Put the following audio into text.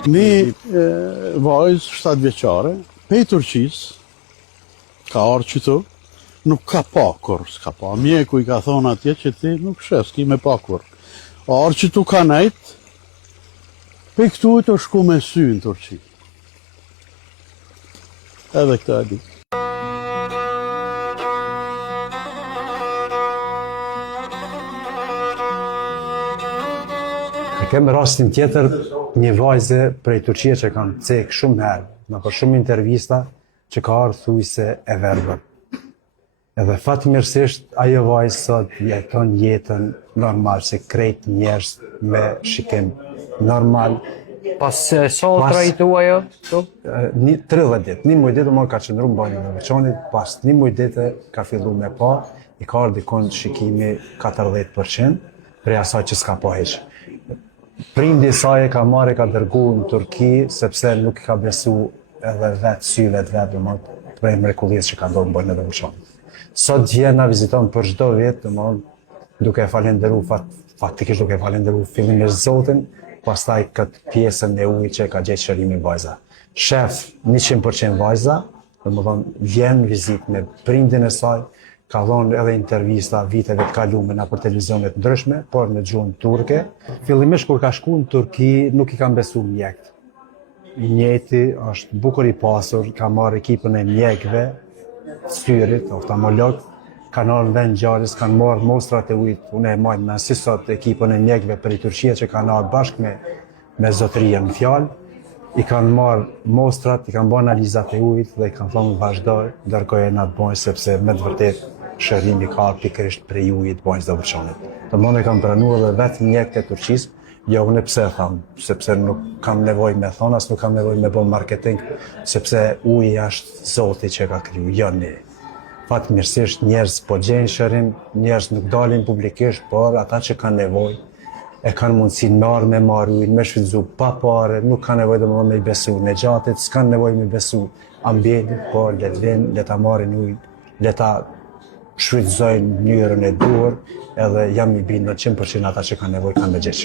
Një vajzë 7 vjeçare, pej Turqisë, ka ardhur qytu, nuk ka pa kur, s'ka pa. Mjeku i ka thonë atje që ti nuk shes, ki me pa kur. Ardhur qytu ka nejt, pej këtu e të shku me sy në Turqi. Edhe këta e di. Kemë rastin tjetër një vajze prej Turqie që kanë cek shumë herë, në për shumë intervista që ka ardhur thujse e verbër. Edhe fatmirësisht ajo vajzë sot jeton jetën normal, se krejt njerëz me shikim normal. Pas sa trajtua ajo? 30 ditë, 11 ditë më ka qëndru në banjën e veçanit, pas 11 ditë ka fillu me pa, i ka ardhur dikon shikimi 40% prej asaj që s'ka pa heq. Prindi saj ka marrë, ka dërgu në Turki, sepse nuk i ka besu edhe vetë syve të vetë, prej mrekullisë që ka ndodhur në banjën e veçanit. Sot vjen na viziton për çdo vit, duke falenderu, faktikisht duke falenderu fillimisht Zotin, pastaj këtë pjesën e ujit që ka gjetë shërimin vajza. Shef 100% vajza, vjen vizit me prindin e saj, ka dhonë edhe intervista viteve të kalume na për televizionet ndryshme, por në gjuhën turke. Fillimisht kur ka shku në Turki, nuk i kam besu mjekët. I njëti është bukur i pasur, ka marrë ekipën e mjekëve, syrit, oftalmolog, kanë ardhur në vend ngjarjes, kanë marrë mostrat e ujit. Unë e majmë si sot ekipën e mjekëve për Turqia që kanë ardhur bashkë me zotëria në fjalë. I kanë marrë mostrat, i kanë bërë analizat e ujit dhe i kanë thonë vazhdoj, ndërkohë e na të bojnë sepse me të vërtet shërimi ka pikërisht prej ujit banjës dhe veçanit. Domthonë e kam pranuar edhe vetë mjekët e Turqisë, jo unë pse tham, sepse nuk kam nevojë me thonë, as nuk kam nevojë me bë marketing, sepse uji është Zoti që ka kriju, jo ne. Fatmirësisht njerëz po gjejnë shërim, njerëz nuk dalin publikisht, por ata që kanë nevojë e kanë mundësi me marrë ujin, me shfrytëzu pa parë, nuk kanë nevojë domosdoshmë me i besu në gjatit, s'kanë nevojë me besu ambientit, por le të vinë, le ta marrin ujin, le ta shfrytëzojnë në mënyrën e duhur, edhe jam i bindur 100% ata që kanë nevojë kanë me gjetë.